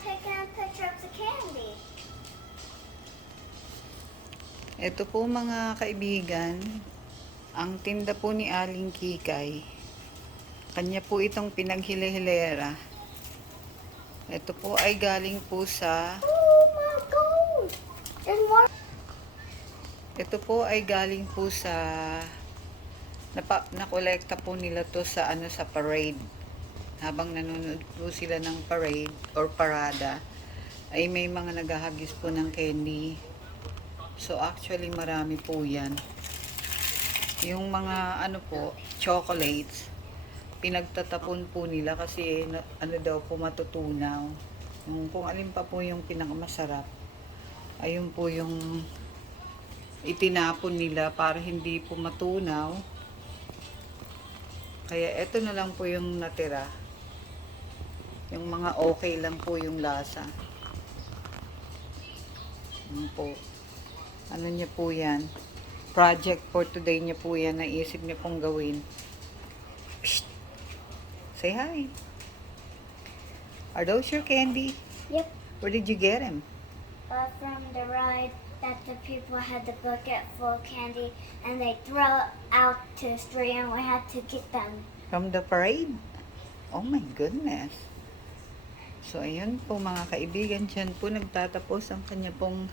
taking a picture of the candy. Ito po mga kaibigan, ang tinda po ni Aling Kikay. Kanya po itong pinaghilehilera. Ito po ay galing po sa Oh my god! Ito po ay galing po sa napa, nakolekta po nila to sa ano sa parade. Habang nanonood po sila ng parade or parada, ay may mga naghahagis po ng candy. So actually marami po 'yan. Yung mga ano po, chocolates, pinagtatapon po nila kasi ano daw po matutunaw. Kung alin pa po yung pinakamasarap, ayun po yung itinapon nila para hindi po matunaw. Kaya eto na lang po yung natira. Yung mga okay lang po yung lasa. Yun po. Ano niya po yan? Project for today niya po yan. Naisip niya pong gawin. Psst! Say hi. Are those your candy? Yep. Where did you get them? Uh, from the ride that the people had the bucket full of candy and they throw it out to the street and we had to get them. From the parade? Oh my goodness. So, ayun po mga kaibigan, dyan po nagtatapos ang kanya pong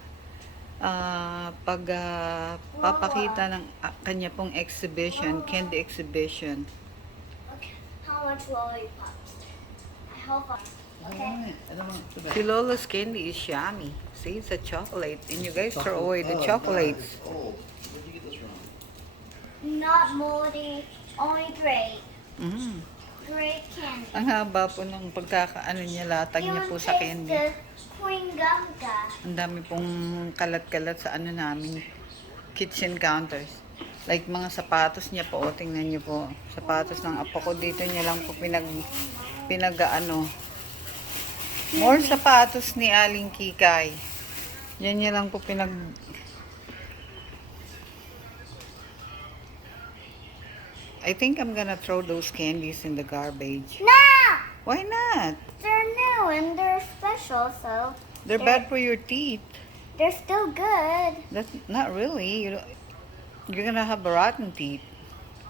ah, pag ah, papakita ng ah, kanya pong exhibition, candy exhibition. Okay. How much lollipops? I hope I. Okay. Si Lola's candy is yummy. See, it's a chocolate. And you guys throw away the chocolates. Oh, where'd you get this from? Not moldy, only great. Mm. Ang haba po ng pagkakaano niya, latag niya po sa candy. Ang dami pong kalat-kalat sa ano namin, kitchen counters. Like mga sapatos niya po, tingnan niyo po. Sapatos ng apo ko, dito niya lang po pinag, pinag ano. More sapatos ni Aling Kikay. Yan niya lang po pinag, I think I'm gonna throw those candies in the garbage. No! Why not? They're new and they're special, so They're bad for your teeth. they're still good. That's not really. You don't, you're gonna have rotten teeth.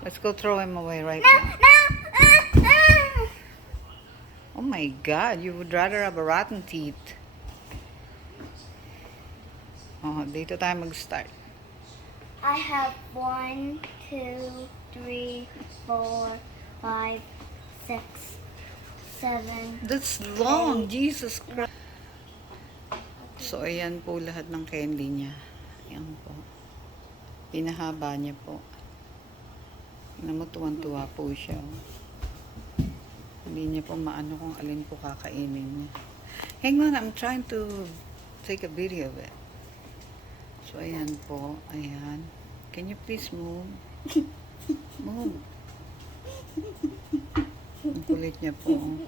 Let's go throw them away right No, now. no! ah, ah. Oh my God! You would rather have a rotten teeth. Oh, dito tayo mag-start. I have one, two, three, four, five, six, seven. That's long. Jesus Christ. So, ayan po lahat ng candy niya. Ayan po. Pinahaba niya po. Namutuwan-tuwa po siya. oh. Hindi niya po maano kung alin po kakainin niya. Hang on, I'm trying to take a video of it. So, ayan po. Ayan. Can you please move? Move. Ang kulit niya po. oh.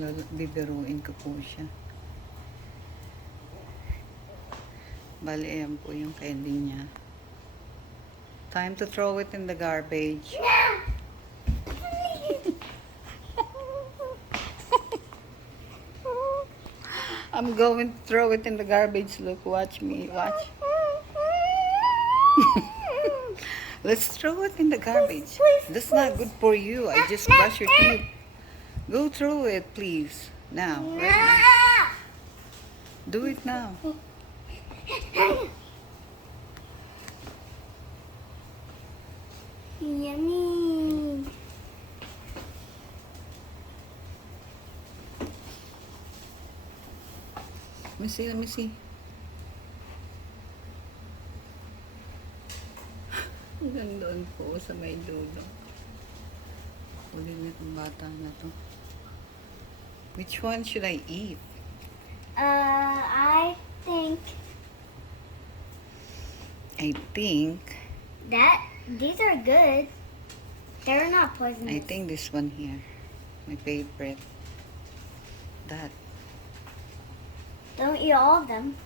Lalo- Bibiruin ko po siya. Bali, ayan po yung candy niya. Time to throw it in the garbage. I'm going to throw it in the garbage. Look, watch me. Watch. Let's throw it in the garbage. That's not good for you. I just brush your teeth. Go throw it, please. Now. Right now. Do it now. Yummy. Let me see, let me see. Hanggang doon po sa may dulo. Kulit nitong bata na to. Which one should I eat? Uh, I think I think, that these are good. They're not poisonous. I think this one here. My favorite. That. Don't eat all of them.